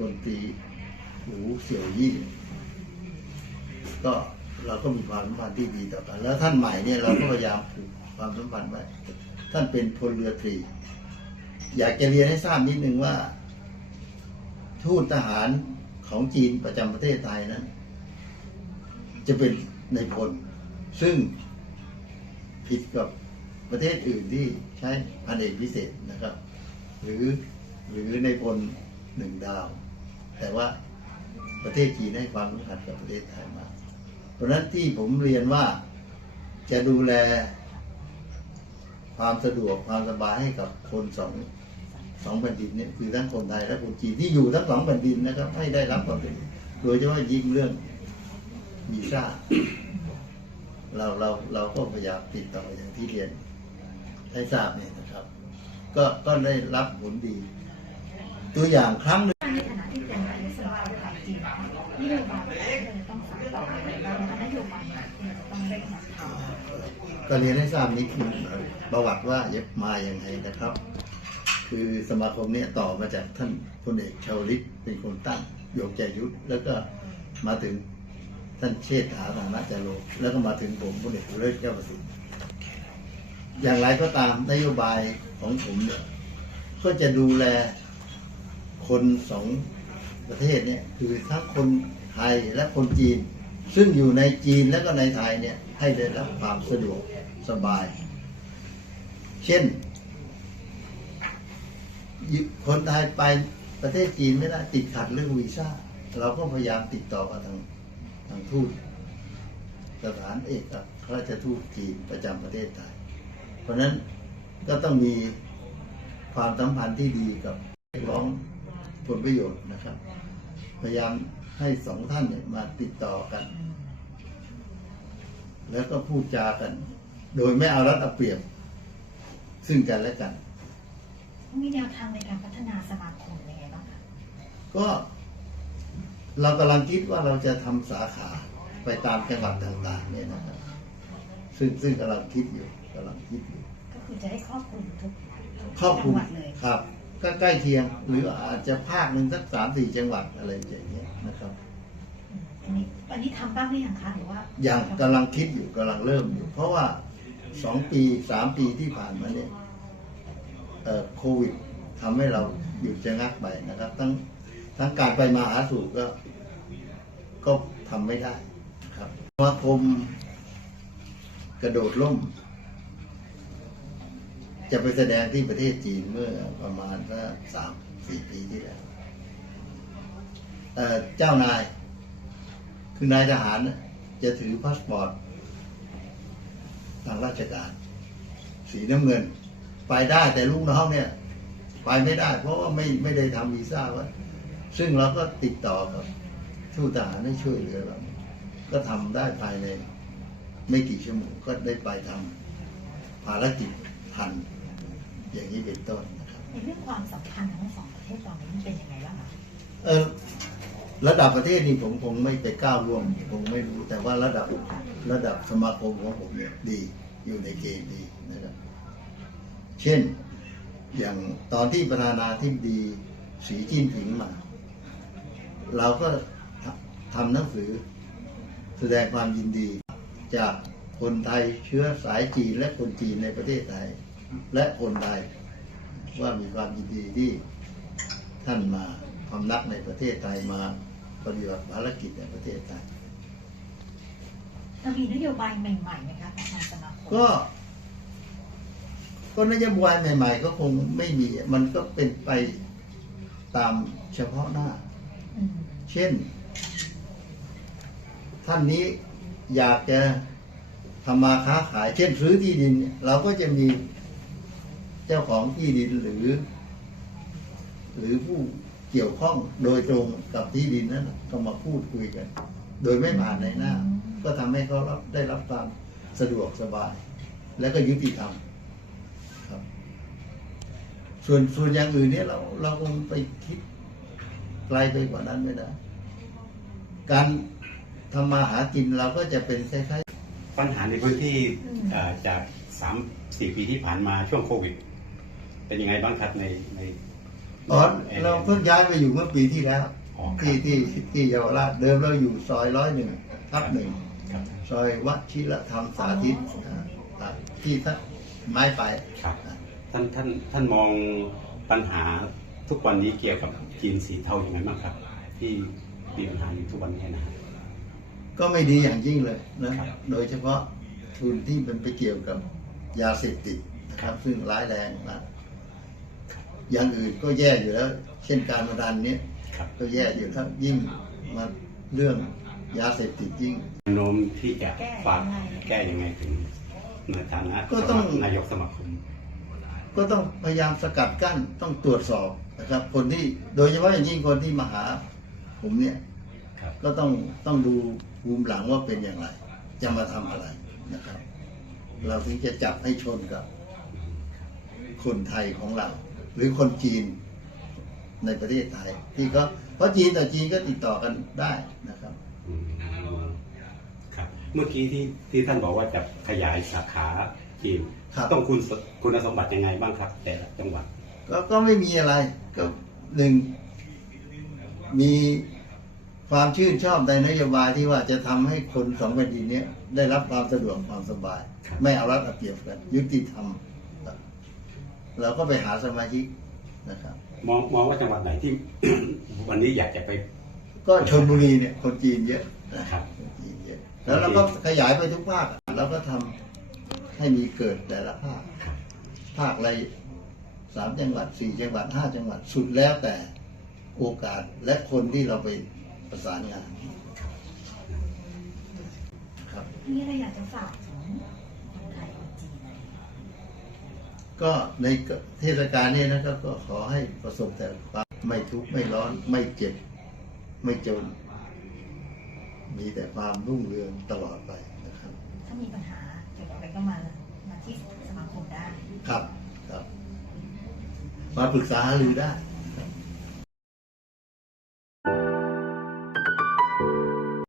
พลตรีหูเสี่ยวยี่ก็เราก็มีความสัมพันธ์ที่ดีต่อกัน แล้วท่านใหม่เนี่ยเราก็พยายามผูกความสัมพันธ์ไว้ท่านเป็นพลเรือตรี อยากจะเรียนให้ทราบนิดนึงว่า ทูตทหารของจีนประจำประเทศไทยนั้น จะเป็นในพล ซึ่งผิดกับประเทศอื่นที่ใช้พันเอกพิเศษนะครับ หรือหรือในพลหนึ่งดาว แต่ว่าประเทศจีนให้ความสำคัญกับประเทศไทยมาก เพราะนั้นที่ผมเรียนว่าจะดูแลความสะดวกความสบายให้กับคนสองสองแผ่นดินเนี่ยคือทั้งคนไทยและคนจีนที่อยู่ทั้งสองแผ่นดินนะครับ ให้ได้รับความเป็นโดยเฉพาะยิ่งเรื่องวีซ่าเราเราเราก็พยายามติดต่ออย่างที่เรียนให้ทราบเนี่ยนะครับ ก็ก็ได้รับผลดี ตัวอย่างครั้ง นโยบายต้องสานต่ออะไรบ้างนะคะนโยบายไหนที่เราจะต้องเร่งมาทำก็เรียนให้ทราบนิดนึงประวัติว่าเย็บมาอย่างไรนะครับ คือสมาคมเนี่ยต่อมาจากท่านพลเอกชาวลิตเป็นคนตั้งโยกใจยุทธแล้วก็มาถึงท่านเชษฐาธนาจาโรแล้วก็มาถึงผมพลเอกเลิศแก้วประสิทธิ์อย่างไรก็ตามนโยบายของผมเนี่ยก็จะดูแลคนสอง ประเทศเนี่ยคือทั้งคนไทยและคนจีน ซึ่งอยู่ในจีนและก็ในไทยเนี่ยให้ได้รับความสะดวกสบาย เช่น คนไทยไปประเทศจีนไม่ได้ติดขัดเรื่องวีซ่า เราก็พยายามติดต่อกับทางทางทูตสถานเอกอัครราชทูตจีนประจำประเทศไทย เพราะฉะนั้นก็ต้องมีความสัมพันธ์ที่ดีกับร้อง ผลประโยชน์นะครับ พยายามให้สองท่านเนี่ยมาติดต่อกัน แล้วก็พูดจากัน โดยไม่เอารัดเอาเปรียบ ซึ่งกันและกัน มีแนวทางในการพัฒนาสมาคมยังไงบ้างคะก็เรากำลังคิดว่าเราจะทำสาขาไปตามจังหวัดต่างๆเนี่ยนะครับ ซึ่งซึ่งกำลังคิดอยู่กำลังคิดอยู่ ก็คือจะให้ครอบคลุมทุกครอบคลุมจังหวัดเลย ครับ ก็ใกล้เคียง หรืออาจจะภาคหนึ่งสักสามสี่จังหวัดอะไรอย่างเงี้ยนะครับอืมอันนี้อันนี้ทำบ้างหรือยังคะหรือว่ายัยังกำลังคิดอยู่กำลังเริ่มอยู่ เพราะว่าสองปีสามปีที่ผ่านมาเนี่ยเอ่อโควิดทำให้เราหยุดชะงักไปนะครับ ทั้งทั้งการไปมาหาสู่ก็ ก็ทำไม่ได้ครับสมาคมกระโดดล่ม จะไปแสดงที่ประเทศจีนเมื่อประมาณสักสามสี่ปีที่แล้วเจ้านาย คือนายทหารจะถือพาสปอร์ตทางราชการ สีน้ำเงิน ไปได้แต่ลูกน้องเนี่ย ไปไม่ได้ เพราะว่าไม่ไม่ได้ทำวีซ่าไว้ซึ่งเราก็ติดต่อกับทูตทหารให้ช่วยเหลือเราก็ทำได้ภายใน ไม่กี่ชั่วโมงก็ได้ไปทำภารกิจทัน อย่างนี้เป็นต้นนะครับในเรื่องความสัมพันธ์ทั้งสองประเทศตอนนี้มันเป็นยังไงบ้างคะเออระดับประเทศนี่ผมคงไม่ไปก้าวร่วมผมไม่รู้แต่ว่าระดับระดับสมาคมของผมเนี่ยดีอยู่ในเกณฑ์ดีนะครับ เช่นอย่างตอนที่ประธานาธิบดีสีจิ้นผิงมา เราก็ทำทำหนังสือแสดงความยินดีจากคนไทยเชื้อสายจีนและคนจีนในประเทศไทย และคนไทยว่ามีความยินดีที่ท่านมาพำนักในประเทศไทยมาปฏิบัติภารกิจในประเทศไทยจะมีนโยบายใหม่ๆไหมคะของทางสมาคมก็ ก็นโยบายใหม่ ๆ ก็คงไม่มี มันก็เป็นไปตามเฉพาะหน้าอืมเช่น ท่านนี้อยากจะทำมาค้าขาย เช่นซื้อที่ดินเนี่ยเราก็จะมี เจ้าของที่ดินหรือ หรือผู้เกี่ยวข้องโดยตรงกับที่ดินนั้นก็มาพูดคุยกัน โดยไม่ผ่านในหน้า ก็ทำให้เขารับได้รับความสะดวกสบาย และก็ยุติธรรมครับ ส่วนส่วนอย่างอื่นเนี่ยเราเราคงไปคิดไกลไปกว่านั้นไม่ได้การทำมาหากินเราก็จะเป็นคล้ายปัญหาในพื้นที่อ่อจากสามสี่ปีที่ผ่านมาช่วงโควิด เป็นยังไงบ้างครับในในในอ๋อเราเพิ่งย้ายไปอยู่เมื่อปีที่แล้วอ๋อครัที่บที่ที่เยาวราชเดิมเราอยู่ซอยร้อยหนึ่งทับหนึ่งครับซอยวชิรธรรมสาธิตอ่าอ่าที่ท่านไม้ไปครับท่านท่านท่านมองปัญหาทุกวันนี้เกี่ยวกับจีนสีเทาอย่างไรบ้างครับ ที่มีปัญหาอยู่ทุกวันนี้นะครับก็ไม่ดีอย่างยิ่งเลยนะครับโดยเฉพาะทุนที่เป็นไปเกี่ยวกับยาเสพติดนะครับ ซึ่งร้ายแรงนะ อย่างอื่นก็แย่อยู่แล้ว เช่นการมาดันเนี้ยครับก็แย่อยู่ถ้ายิ่งมาเรื่องยาเสพติดยิ่งแนวโน้มที่จะฝากแก้ยังไงถึงในฐานะก็ต้องนายกสมาคม ก็ต้องพยายามสกัดกั้นต้องตรวจสอบนะครับ คนที่โดยเฉพาะอย่างยิ่งคนที่มาหา ผมเนี่ยครับก็ต้องต้องดูภูมิหลังว่าเป็นอย่างไร จะมาทำอะไรนะครับ เราถึงจะจับให้ชนกับคนไทยของเรา หรือคนจีนในประเทศไทย ที่ก็เพราะจีนต่อจีนก็ติดต่อกันได้นะครับ อืมครับ เมื่อกี้ที่ที่ท่านบอกว่าจะขยายสาขาจีนครับ ต้องคุณสคุณสมบัติยังไงบ้างครับ แต่ละจังหวัด ก็ก็ไม่มีอะไรก็หนึ่งมีความชื่นชอบในนโยบายที่ว่าจะทำให้คนสองแผ่นดินเนี้ยได้รับความสะดวกความสบาย ครับ ไม่เอารัดเอาเปรียบกัน ยุติธรรมครับ เราก็ไปหาสมาชิกนะครับ มองมองว่าจังหวัดไหนที่ วันนี้อยากจะไปก็ชนบุรีเนี่ยคนจีนเยอะนะคครัรับบคนจีนเยอะแล้วเราก็ขยายไปทุกภาคเราก็ทำให้มีเกิดแต่ละภาคครับภาคอะไรสามจังหวัดสี่จังหวัดห้าจังหวัดสุดแล้วแต่โอกาสและคนที่เราไปประสานงาน ครับ มีอะไรอยากจะฝากถึงคนไทยคนจีนไหม ก็ในเทศกาลนี้นะครับ ก็ขอให้ประสบแต่ความไม่ทุกข์ไม่ร้อนไม่เจ็บ ไม่จน มีแต่ความรุ่งเรืองตลอดไปนะครับ ถ้ามีปัญหาเกี่ยวกับอะไรก็มามาที่สมาคมได้ ครับครับ มาปรึกษาหารือได้